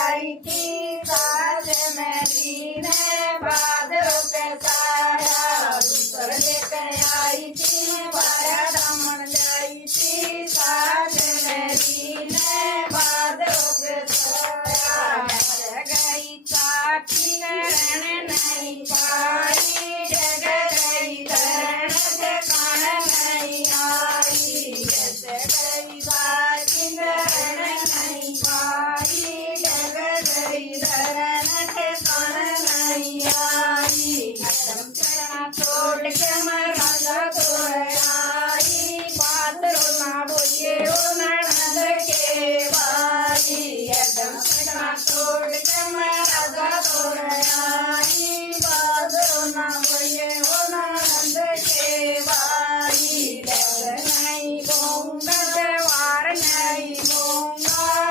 आई थी सास मेरी ने भादरों के साया दूसर लेके आई थी बाया दामन लाई थी सास मेरी ने भादरों के साया मर गई चाची रण नहीं पाई जग गई धरण ठिकान नहीं आई जग गई चाची रण नहीं पाई जग गई धरण ठिकान नहीं आई चमचना छोड़ के महाराजा तो आई पात्रों ना बोलिए ओ ननद के भाई चमचना